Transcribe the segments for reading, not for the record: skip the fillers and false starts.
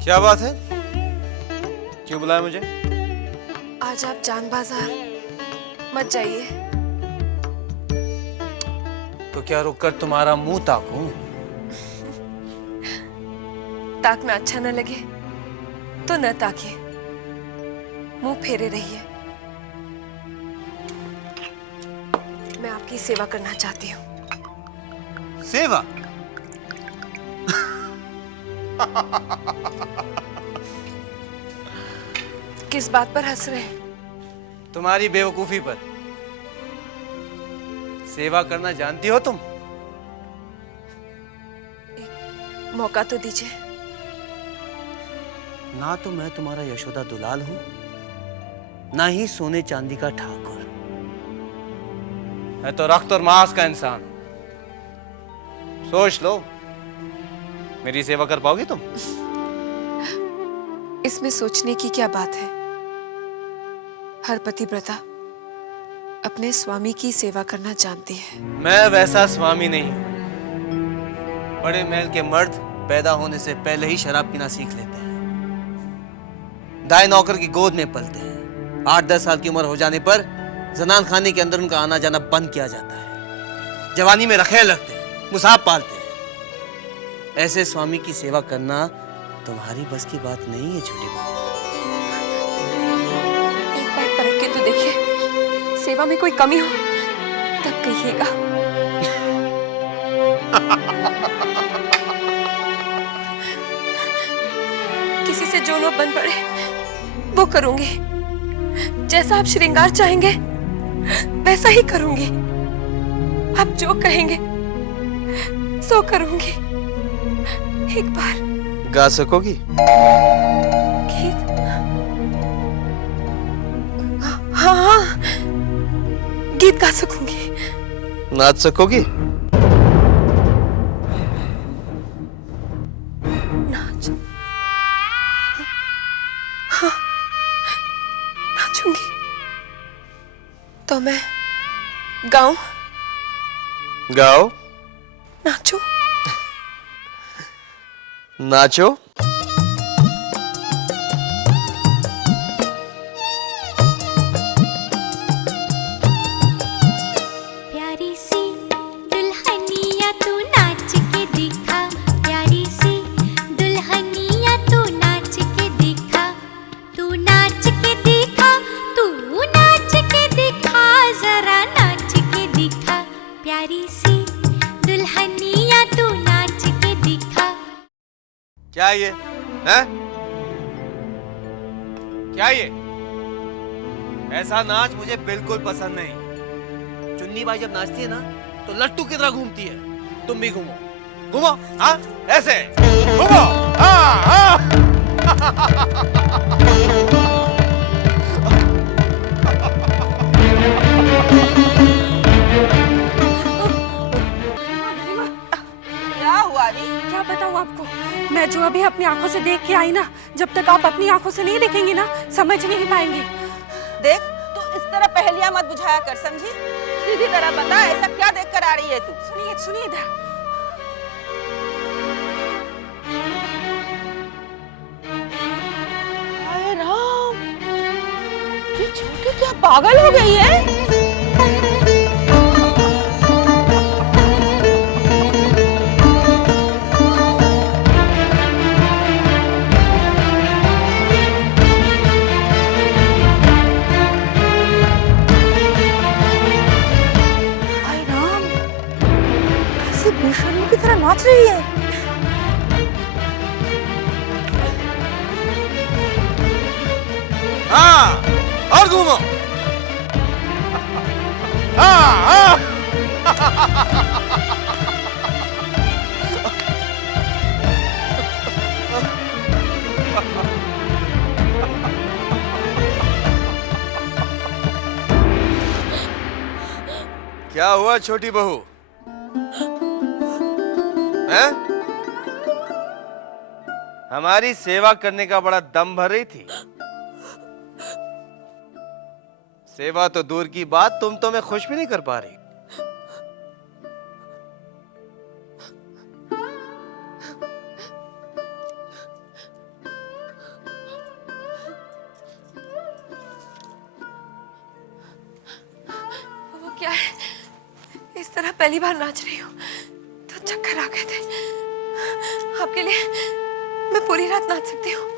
क्या बात है? क्यों बुलाया मुझे? आज आप जान बाजार मत जाइए। तो क्या रुककर तुम्हारा मुंह ताकूं? ताक में अच्छा न लगे तो न ताकिए, मुंह फेरे रहिए। मैं आपकी सेवा करना चाहती हूँ। सेवा? किस बात पर हंस रहे हैं? तुम्हारी बेवकूफी पर। सेवा करना जानती हो तुम? एक मौका तो दीजिए। ना तो मैं तुम्हारा यशोदा दुलाल हूं, ना ही सोने चांदी का ठाकुर। मैं तो रक्त और मांस का इंसान। सोच लो, मेरी सेवा कर पाओगी तुम? इसमें सोचने की क्या बात है? हर पतिव्रता अपने स्वामी की सेवा करना जानती है। मैं वैसा स्वामी नहीं हूं। बड़े महल के मर्द पैदा होने से पहले ही शराब पीना सीख लेते हैं, दाई नौकर की गोद में पलते हैं। 8-10 साल की उम्र हो जाने पर जनान खाने के अंदर उनका आना जाना बंद किया जाता है। जवानी में रखेल रखते हैं, मुसाब पालते हैं। ऐसे स्वामी की सेवा करना तुम्हारी बस की बात नहीं है छोटी बहू। एक बार परख के तो देखिए, सेवा में कोई कमी हो तब कहिएगा। किसी से जो न बन पड़े वो करूंगी। जैसा आप श्रृंगार चाहेंगे वैसा ही करूंगी। आप जो कहेंगे सो करूंगी। एक बार गा सकोगी? गीत? हाँ हाँ, गीत गा सकूंगी। नाच सकोगी? नाच? हाँ, नाचूंगी। तो मैं गाऊं? गाओ, नाचूं? नाचो। प्यारी सी दुल्हनिया तू नाच के दिखा, प्यारी सी दुल्हनिया तू नाच के दिखा, तू नाच के दिखा, तू नाच के दिखा, जरा नाच के दिखा, प्यारी सी दुल्हनिया तू नाच के दिखा। क्या ये है? क्या ये? ऐसा नाच मुझे बिल्कुल पसंद नहीं। चुन्नी बाई जब नाचती है ना तो लट्टू की तरह घूमती है। तुम भी घूमो, घूमो, हाँ ऐसे घूमो, हाँ हाँ। क्या हुआ री? क्या बताऊं आपको? मैं जो अभी अपनी आंखों से देख के आई ना, जब तक आप अपनी आंखों से नहीं देखेंगी ना समझ नहीं पाएंगी। देख, तू इस तरह पहेलियां मत बुझाया कर, समझी? सीधी तरह बता, ऐसा क्या देख कर आ रही है तू? सुनिए सुनिए इधर। हाय राम, ये छोटी क्या पागल हो गई है? हाय राम, कैसे बेशर्मी की तरह नाच रही है। हाँ और घूमो, हाँ हाँ। क्या हुआ छोटी बहू? हैं? हमारी सेवा करने का बड़ा दम भर रही थी। सेवा तो दूर की बात, तुम तो मैं खुश भी नहीं कर पा रही। तरह पहली बार नाच रही हूँ तो चक्कर आ गए थे। आपके लिए मैं पूरी रात नाच सकती हूँ,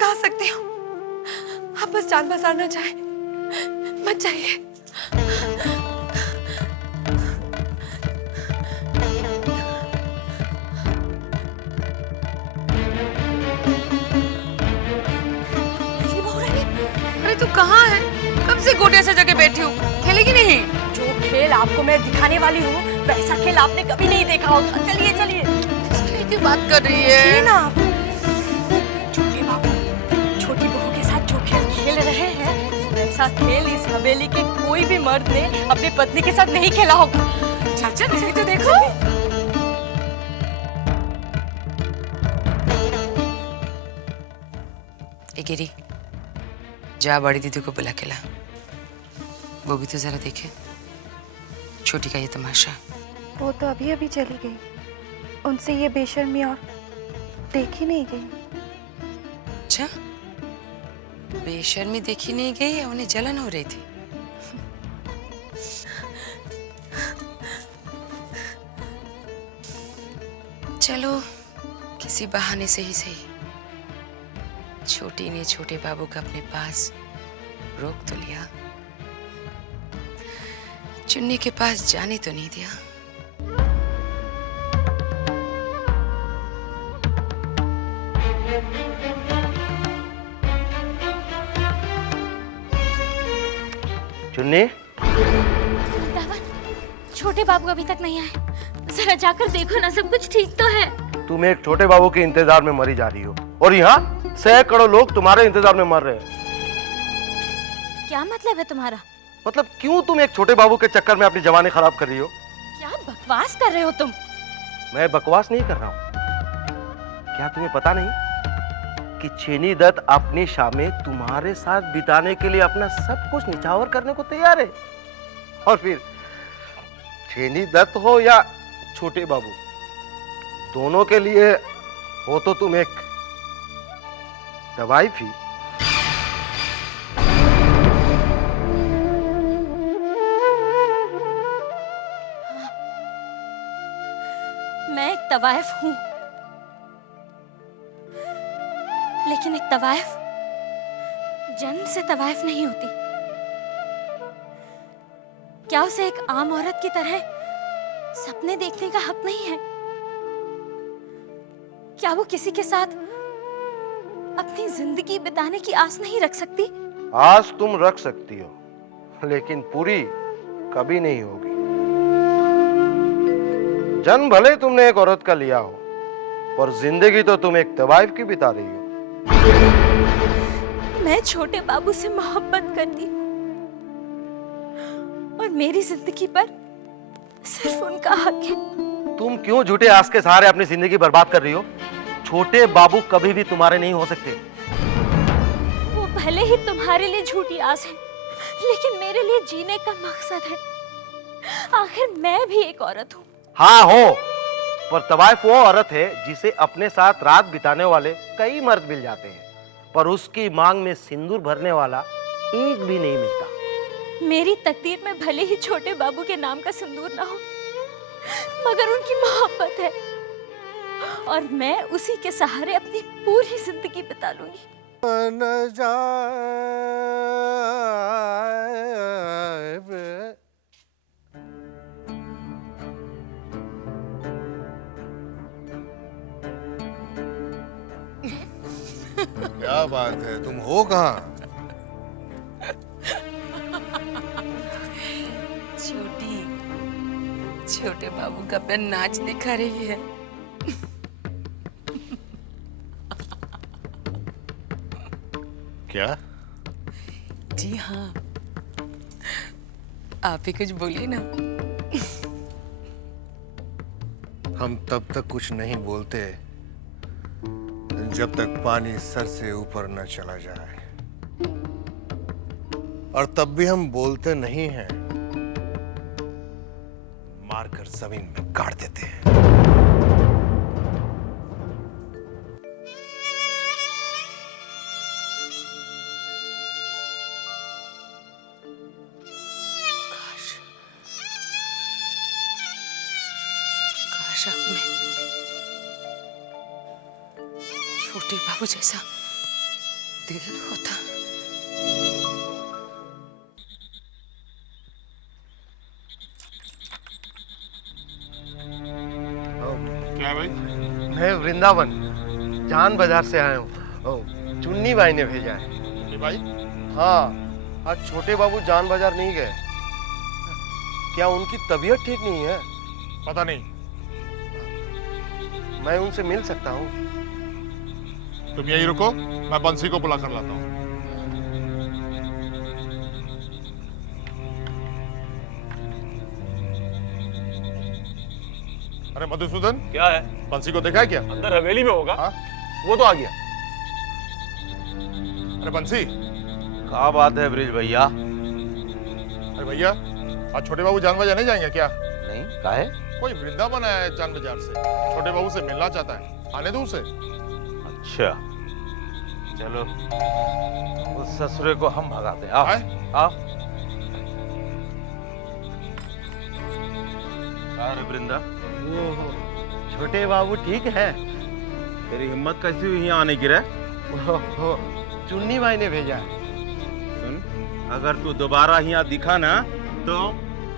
गा सकती हूँ। आप बस जान बाजार ना जाए, मत जाइए। अरे तू कहाँ है? कब से गोटिया से जगह बैठी हूँ, खेलेगी नहीं? जो खेल आपको मैं दिखाने वाली हूँ वैसा खेल आपने कभी नहीं देखा होगा। चलिए चलिए। की बात कर रही है? चलिए ना आप। छोटे बाबू छोटी बहू के साथ जो खेल खेल रहे हैं वैसा खेल इस हवेली के कोई भी मर्द ने अपनी पत्नी के साथ नहीं खेला होगा। चाचा नहीं तो देखो। ए गिरी, जा बड़ी दीदी को बुला के ला, वो भी तो जरा देखे छोटी का ये तमाशा। वो तो अभी अभी चली गई, उनसे ये बेशर्मी और देखी नहीं गई। अच्छा, बेशर्मी देखी नहीं गई या उन्हें जलन हो रही थी? चलो किसी बहाने से ही सही छोटी ने छोटे बाबू को अपने पास रोक तो लिया, चुन्नी के पास जाने तो नहीं दिया। चुन्नी, दावन, छोटे बाबू अभी तक नहीं आए। जरा जाकर देखो ना, सब कुछ ठीक तो है। तुम एक छोटे बाबू के इंतजार में मरी जा रही हो और यहाँ सैकड़ों लोग तुम्हारे इंतजार में मर रहे हैं। क्या मतलब है तुम्हारा? मतलब क्यों तुम एक छोटे बाबू के चक्कर में अपनी जवानी खराब कर रही हो? क्या बकवास कर रहे हो तुम? मैं बकवास नहीं कर रहा हूँ। क्या तुम्हें पता नहीं कि छेनी दत्त अपनी शामें तुम्हारे साथ बिताने के लिए अपना सब कुछ निछावर करने को तैयार है? और फिर छेनी दत्त हो या छोटे बाबू, दोनों के लिए हो तो तुम एक दवाई थी। मैं एक तवायफ हूं, लेकिन एक तवायफ जन्म से तवायफ नहीं होती। क्या उसे एक आम औरत की तरह सपने देखने का हक नहीं है? क्या वो किसी के साथ अपनी जिंदगी बिताने की आस नहीं रख सकती? आस तुम रख सकती हो, लेकिन पूरी कभी नहीं होगी। जन्म भले तुमने एक औरत का लिया हो, पर जिंदगी तो तुम एक तवाइफ की बिता रही हो। मैं छोटे बाबू से मोहब्बत करती हूँ और मेरी जिंदगी पर सिर्फ उनका हक है। तुम क्यों झूठे आस के सहारे अपनी जिंदगी बर्बाद कर रही हो? छोटे बाबू कभी भी तुम्हारे नहीं हो सकते। वो भले ही तुम्हारे लिए झूठी आस है, लेकिन मेरे लिए जीने का मकसद है। आखिर मैं भी एक औरत हूँ। हाँ हो, पर तवाइफ वो औरत है जिसे अपने साथ रात बिताने वाले कई मर्द मिल जाते हैं, पर उसकी मांग में सिंदूर भरने वाला एक भी नहीं मिलता। मेरी तकदीर में भले ही छोटे बाबू के नाम का सिंदूर ना हो, मगर उनकी मोहब्बत है और मैं उसी के सहारे अपनी पूरी जिंदगी बिता लूंगी। क्या बात है, तुम हो कहाँ? छोटी छोटे बाबू का अपना नाच दिखा रही है। क्या? जी हाँ, आप ही कुछ बोलिए ना। हम तब तक कुछ नहीं बोलते जब तक पानी सर से ऊपर न चला जाए, और तब भी हम बोलते नहीं हैं, मारकर जमीन में गाड़ देते हैं। शक में छोटे बाबू जैसा दिल होता। क्या भाई? मैं वृंदावन जान बाजार से आया हूँ। चुन्नी भाई ने भेजा है। ये भाई? हाँ, आज छोटे बाबू जान बाजार नहीं गए। क्या उनकी तबीयत ठीक नहीं है? पता नहीं। मैं उनसे मिल सकता हूँ? तुम यहीं रुको, मैं बंसी को बुला कर लाता हूँ। अरे मधुसूदन, क्या है? बंसी को देखा है क्या? अंदर हवेली में होगा। हाँ? वो तो आ गया। अरे बंसी, क्या बात है ब्रिज भैया? अरे भैया, आज छोटे बाबू जान बाजार नहीं जाएंगे क्या? नहीं, क्या है? कोई वृंदावन आया है जान बाजार से, छोटे बाबू से मिलना चाहता है, आने दो उसे। अच्छा, चलो उस ससुरे को हम भगाते हैं। आओ, आओ। अरे वृंदा, छोटे बाबू ठीक है? तेरी हिम्मत कैसी हुई यहाँ आने की रे? चुन्नी भाई ने भेजा है। सुन, अगर तू दोबारा यहाँ दिखा ना तो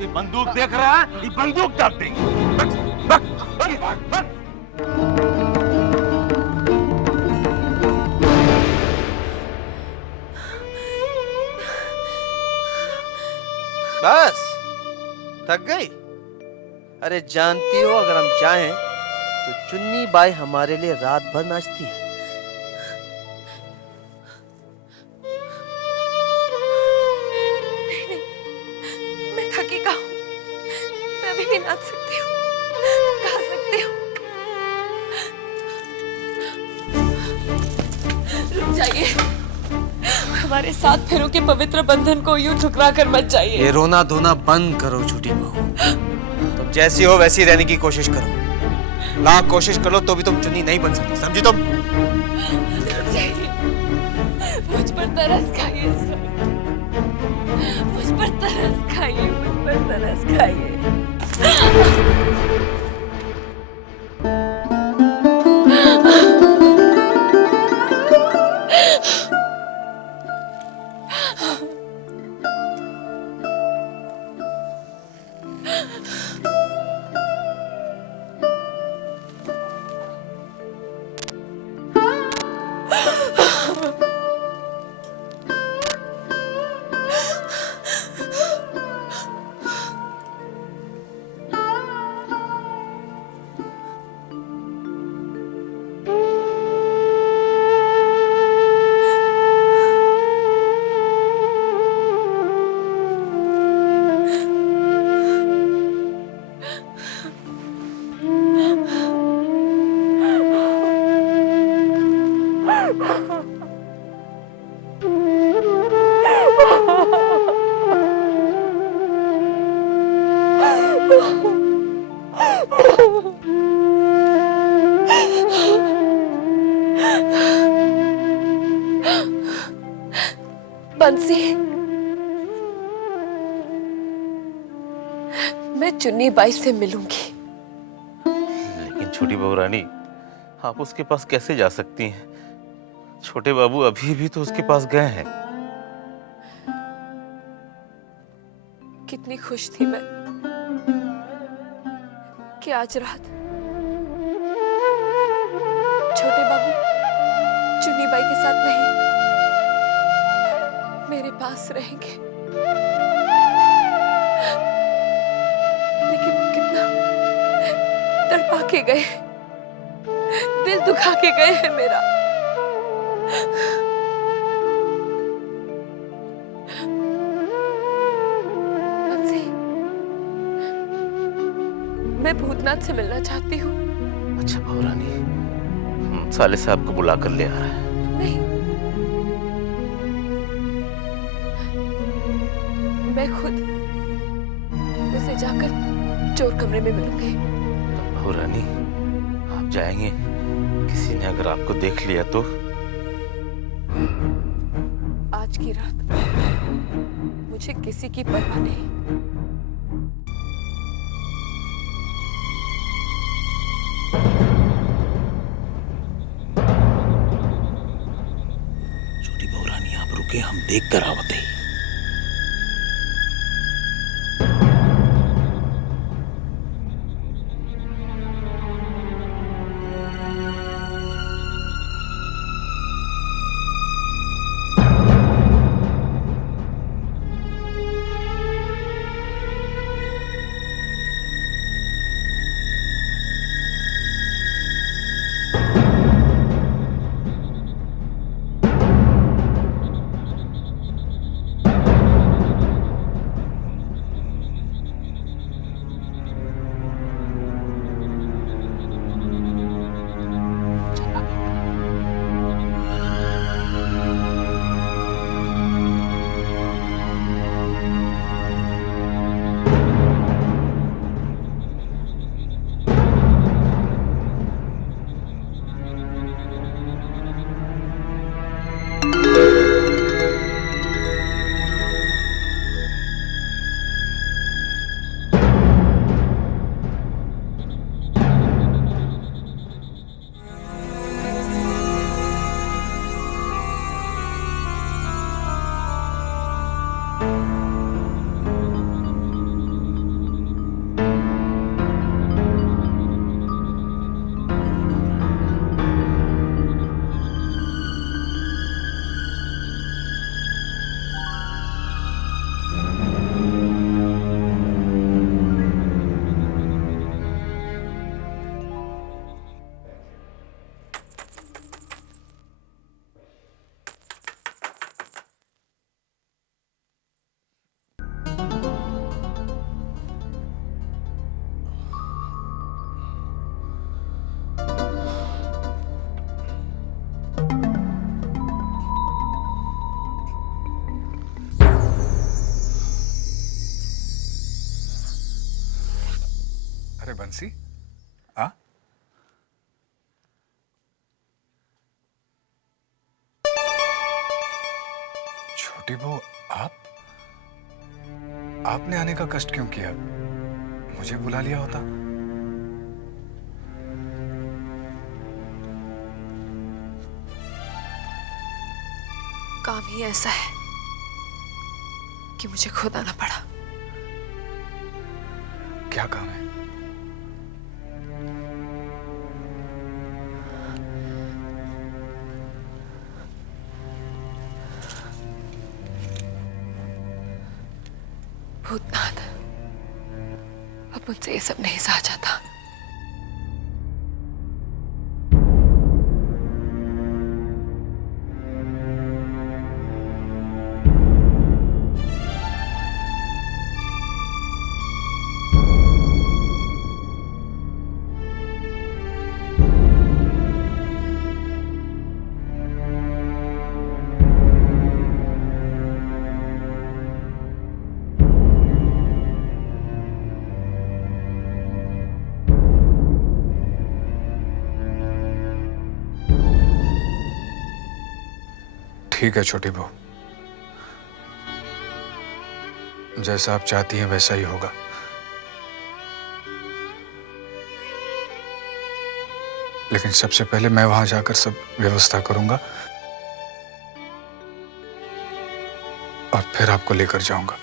ये बंदूक देख रहा है, ये बंदूक दाग देंगे। बस थक गई? अरे जानती हो, अगर हम चाहें तो चुन्नी बाई हमारे लिए रात भर नाचती है। मैं थकी का हूँ, मैं अभी भी नाच सकती हूँ, गा सकती हूँ। रुक जाइए, हमारे 7 फेरों के पवित्र बंधन को यूं ठुकरा कर मत जाइए। ये रोना धोना बंद करो छोटी बहू। तुम जैसी हो वैसी रहने की कोशिश करो। लाख कोशिश कर लो तो भी तुम चुन्नी नहीं बन सकती, समझी तुम? रुक जाइए, मुझ पर तरस खाइए, मुझ पर तरस खाइए, मुझ पर तरस खाइए। बंसी, मैं चुन्नी बाई से मिलूंगी। लेकिन छोटी बहू रानी, आप उसके पास कैसे जा सकती हैं? छोटे बाबू अभी भी तो उसके पास गए हैं। कितनी खुश थी मैं कि आज रात छोटे बाबू चुन्नी बाई के साथ नहीं, मेरे पास रहेंगे। लेकिन वो कितना तड़पा के गए, दिल दुखा के गए हैं मेरा। बंसी, मैं भूतनाथ से मिलना चाहती हूँ। अच्छा बहू रानी, साले साहब को बुला कर ले आ रहा है। नहीं, मैं खुद उसे जाकर चोर कमरे में मिलूंगी। बहू रानी, आप जाएंगे, किसी ने अगर आपको देख लिया तो? आज की रात मुझे किसी की परवाह नहीं। देख कर आवत है। अरे बंसी, आ? छोटी बहू, आपने आने का कष्ट क्यों किया? मुझे बुला लिया होता। काम ही ऐसा है कि मुझे खुद आना पड़ा। क्या काम है? भूतनाथ, अब मुझसे ये सब नहीं सहा जाता। ठीक है छोटी बहू, जैसा आप चाहती हैं वैसा ही होगा। लेकिन सबसे पहले मैं वहां जाकर सब व्यवस्था करूंगा और फिर आपको लेकर जाऊंगा।